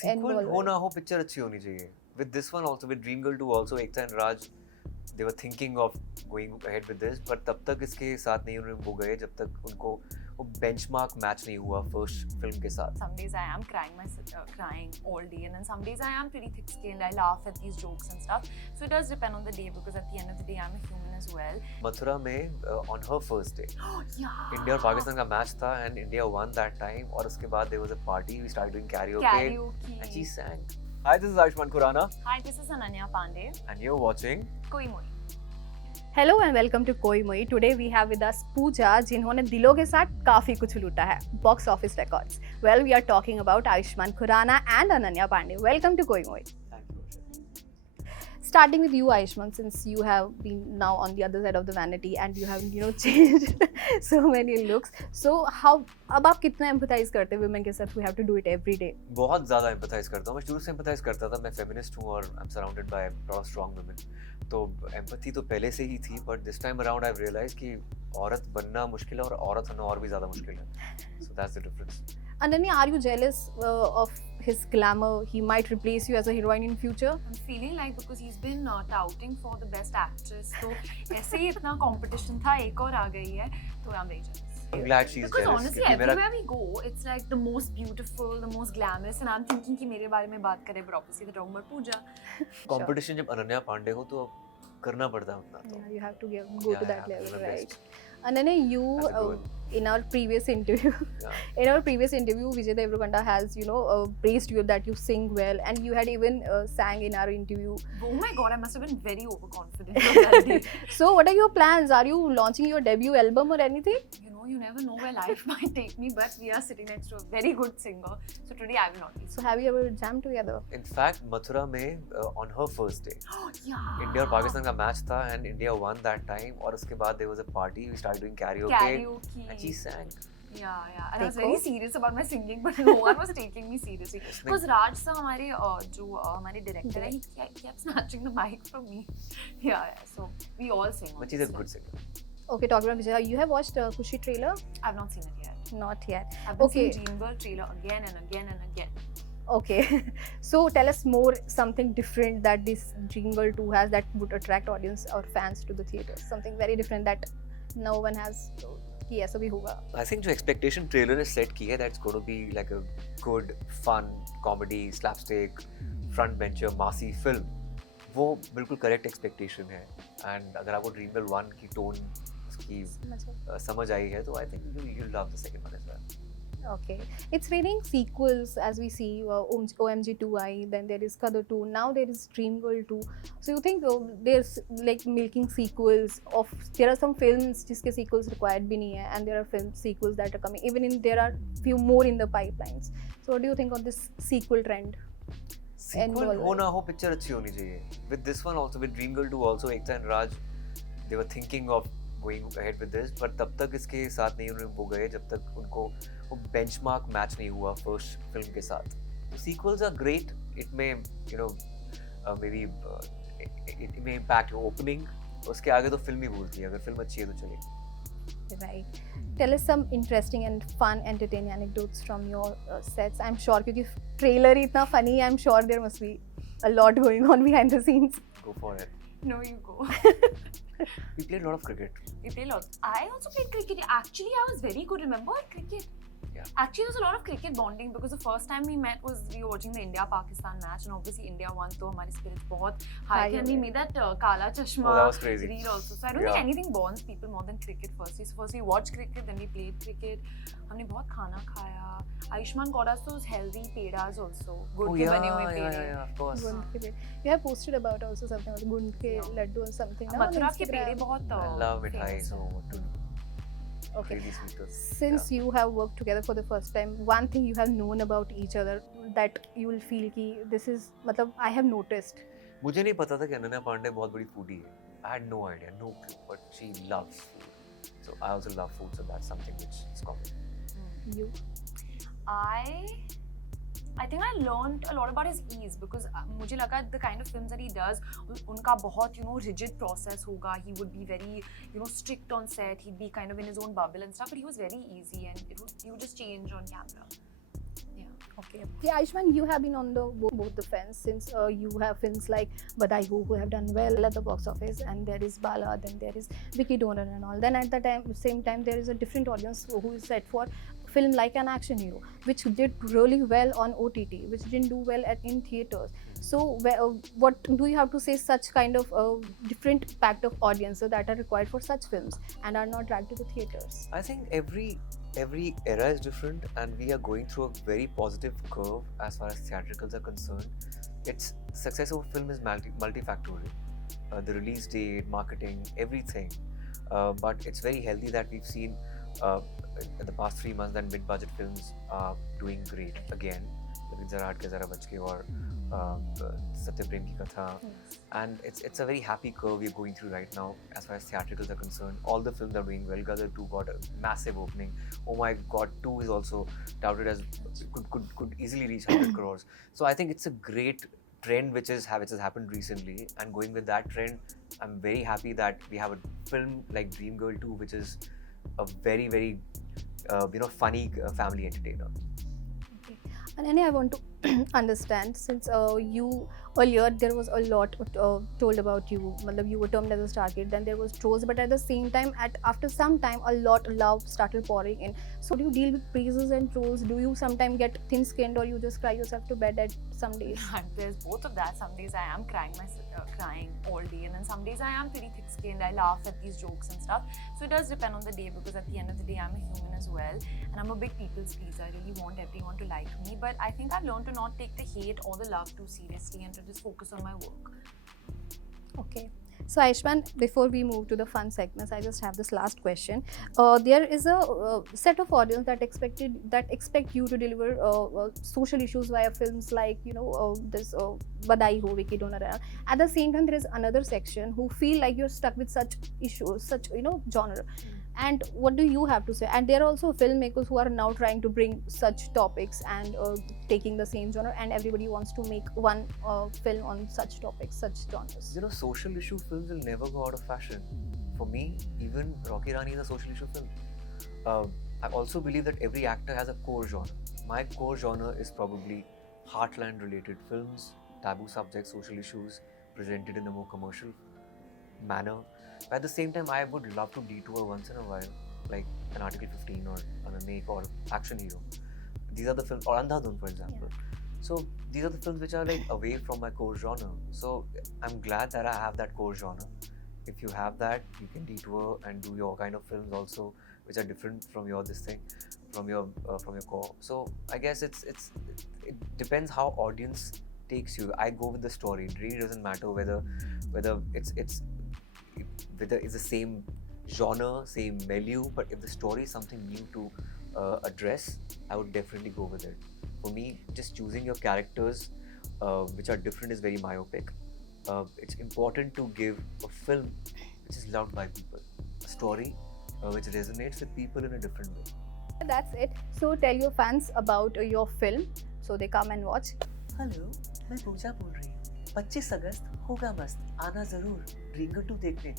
Sequel हो ना हो पिक्चर अच्छी होनी चाहिए. With this one also, with Dream Girl 2 also, Ekta and Raj, they were thinking of going ahead with this, but तब तक इसके साथ नहीं वो गए जब तक उनको वो benchmark match नहीं हुआ first film के साथ. Some days I am crying all day, and then some days I am pretty thick-skinned. I laugh at these jokes and stuff. So it does depend on the day, because at the end of the day I'm a human as well. Mathura में on her first day, Yeah. India और पाकिस्तान का match था and India won that time. और उसके बाद there was a party. We started doing karaoke. And she sang. Hi, this is Ayushmann Khurrana. Hi, this is Ananya Panday. And you're watching Koimoi. Hello and welcome to Koimoi. Today we have with us Pooja, जिन्होंने दिलों के साथ काफ़ी कुछ लूटा है. Box office records. Well, we are talking about Ayushmann Khurrana and Ananya Panday. Welcome to Koimoi. Starting with you, Ayushmann, since you have been now on the other side of the vanity and you have changed so many looks. So how अब आप कितना empathize करते हैं women के साथ? We have to do it every day. बहुत ज़्यादा empathize करता हूँ. मैं शुरू से empathize करता था. मैं feminist हूँ और I'm surrounded by a lot of strong women. तो empathy तो पहले से ही थी, but this time around I've realized कि औरत बनना मुश्किल है और औरत होना और भी ज़्यादा मुश्किल है. So that's the difference. Ananya, are you jealous of his glamour? He might replace you as a heroine in future. I'm feeling like because he's been touting for the best actress, तो ऐसे ही इतना competition था, एक और आ गई है, तो I'm very jealous. I'm glad she's Because jealous. honestly, everywhere we go, it's like the most beautiful, the most glamorous, and I'm thinking कि मेरे बारे में बात करें, but obviously they're talking about Pooja. Competition जब अनन्या पांडे हो तो करना पड़ता है उतना. Yeah, you have to go to that level, right? Ananya, you in our previous interview, Vijay Deverakonda has praised you that you sing well, and you had even sang in our interview. Oh my God, I must have been very overconfident on that day. So, what are your plans? Are you launching your debut album or anything? You never know where life might take me, but we are sitting next to a very good singer. So today I will not be. So have you ever jammed together? In fact, Mathura में on her first day, Yeah. India और पाकिस्तान का match था and India won that time. और उसके बाद there was a party. We started doing karaoke. And she sang. Yeah. And I was very serious about my singing, but no one was taking me seriously. Because Raj sir, हमारे director है, he kept snatching the mic from me. Yeah. So we all sing. But she's a good singer. Okay, talking about Vijay, you have watched Kushi trailer? I've not seen it yet. Not yet. I've been Okay. seeing Dream Girl trailer again and again and again. Okay. So tell us more something different that this Dream Girl 2 has that would attract audience or fans to the theaters. Something very different that no one has कि ऐसा भी होगा. I think जो expectation trailer ने set की है, that's going to be like a good, fun, comedy, slapstick, front bencher, massy film. वो बिल्कुल correct expectation है. And अगर आपको Dream Girl 1 की tone उसकी समझ आई है, तो I think you'll love the second one as well. Okay. It's raining sequels as we see OMG 2i, then there is Gadar 2, now there is Dream Girl 2. So you think there's like milking sequels of, there are some films जिसके sequels required भी नहीं है, and there are film sequels that are coming, even there are few more in the pipelines. So what do you think of this sequel trend? Sequel हो ना हो picture अच्छी होनी चाहिए. With this one also, with Dream Girl 2 also, Ekta and Raj, they were thinking of going ahead with this, but तब तक इसके साथ नहीं वो गए जब तक उनको वो benchmark match नहीं हुआ first film के साथ. So sequels are great. It may maybe it may impact your opening. उसके आगे तो फिल्म ही बोलती है. अगर फिल्म अच्छी है तो चलेगी. Right. Tell us some interesting and fun, entertaining anecdotes from your sets. I'm sure क्योंकि trailer ही इतना funny है, I'm sure there must be a lot going on behind the scenes. Go for it. No, you go. We played a lot of cricket. We played a lot. I also played cricket. Actually, I was very good. Remember cricket? Yeah. Actually, there was a lot of cricket bonding because the first time we met was we were watching the India-Pakistan match, and obviously India won, so our spirits बहुत high. And we made that Kala Chashma that was crazy. reel also. So I don't think anything bonds people more than cricket. Firstly, so first we watched cricket, then we played cricket. हमने बहुत खाना खाया. Ayushmann got us those healthy pedas also. Good के बने हुए पेड़े. Yeah, of course. You have posted about also something like gund ke laddu or something. Mathura के पेड़े बहुत I love मिठाई, famous so हैं. what to do? Okay. Really sweet ones. Since you have worked together for the first time, one thing you have known about each other that you will feel कि this is मतलब I have noticed. मुझे नहीं पता था कि अनन्या पांडे बहुत बड़ी foodie है. I had no idea, no clue, but she loves food. So I also love food, so that's something which is common. You? I think I learned a lot about his ease because मुझे लगा the kind of films that he does, उनका बहुत rigid process होगा. He would be very strict on set. He'd be kind of in his own bubble and stuff. But he was very easy and he would just change on camera. Yeah. Okay. Yeah, Ayushmann, you have been on the both the fence since you have films like Badai Ho who have done well at the box office, and there is Bala, then there is Vicky Donor and all. Then at the same time, there is a different audience who is set for film like an action hero, which did really well on OTT, which didn't do well in theaters. So, what do you have to say? Such kind of different pact of audiences that are required for such films and are not dragged to the theaters. I think every era is different, and we are going through a very positive curve as far as theatricals are concerned. Its success of a film is multifactorial. The release date, marketing, everything. But it's very healthy that we've seen in the past 3 months that mid-budget films are doing great again. Like Zara Hatke Zara Bachke or Satya Prem Ki Katha. Yes. And it's a very happy curve we're going through right now as far as theatricals are concerned. All the films are doing well. Gadar 2 got a massive opening. Oh my God, 2 is also touted as could easily reach 100 crores. So I think it's a great trend which has happened recently, and going with that trend, I'm very happy that we have a film like Dream Girl 2, which is a very very funny family entertainer. And I want to understand, since you earlier there was a lot told about you, you were termed as a star kid, then there was trolls, but at the same time, after some time, a lot of love started pouring in. So do you deal with praises and trolls? Do you sometimes get thin-skinned, or you just cry yourself to bed at some days? There's both of that. Some days I am crying all day, and then some days I am pretty thick-skinned. I laugh at these jokes and stuff. So it does depend on the day, because at the end of the day, I'm a human as well, and I'm a big people's pleaser. I really want everyone to like me, but I think I've learned to not take the hate or the love too seriously and to just focus on my work. Okay. So Ayushmann, before we move to the fun segments, I just have this last question. There is a set of audience that expect you to deliver social issues via films like this Badai Ho, Vicky Donor. At the same time, there is another section who feel like you're stuck with such issues, such genre. And what do you have to say? And there are also filmmakers who are now trying to bring such topics and taking the same genre, and everybody wants to make one film on such topics, such genres. Social issue films will never go out of fashion. For me, even Rocky Rani is a social issue film. I also believe that every actor has a core genre. My core genre is probably heartland related films, taboo subjects, social issues presented in a more commercial manner. But at the same time, I would love to detour once in a while, like an Article 15 or a Make or Action Hero. These are the films, or Andhadhun for example. Yeah. So these are the films which are like away from my core genre. So I'm glad that I have that core genre. If you have that, you can detour and do your kind of films also, which are different from your from your core. So I guess it depends how audience takes you. I go with the story. It really doesn't matter whether it's the same genre, same milieu, but if the story is something new to address, I would definitely go with it. For me, just choosing your characters which are different is very myopic. It's important to give a film which is loved by people, a story which resonates with people in a different way. That's it. So tell your fans about your film so they come and watch. Hello, मैं पूजा बोल रही हूँ. 25 अगस्त होगा मस्त, आना जरूर. Dream girl 2 देखने.